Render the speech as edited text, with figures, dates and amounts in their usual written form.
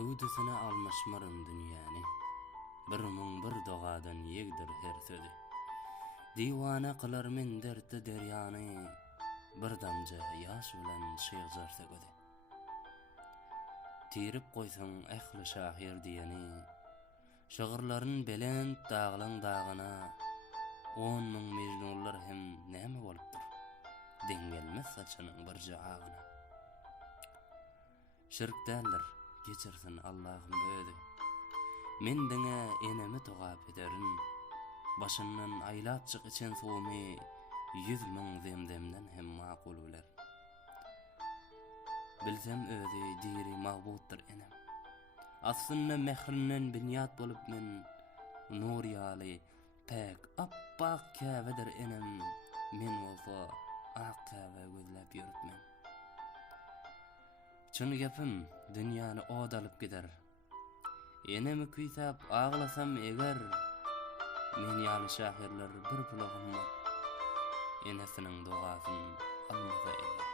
Hüwdesine almaşmarym dünýäni. Bir müň bir dogadan ýegdir her sözi. Diwana kılar men dertli derýany, bir damja ýaş bilen şygyjarsa gözi. Tirip goýsaň ähli şahyr diýeni, şagyrlaryň belent daglaň dagyna 10 000 mejnunlar hem näme bolupdyr? Dengelmez saçynyň bir jagyna. Şirkdäler, geçirsin Allah'ım ödü. Men diňe enemi togap ederin. Başyndan aýlap çyk içen suwmy 100 000 zemdemden hem makul biler. Bilsem ödü diri magbutdyr enem. Aslynda mehrinden binyat bolup men nur ýaly pek appak käbedir enem. Men bolsa ak käbe gözläp ýürütmem. Çyn gepim dünýäni odalyp gider. Enemi küýsäp aglasam eger, men ýaly şahyrlar bir pulagym enesiniň dogasyny almasa eger.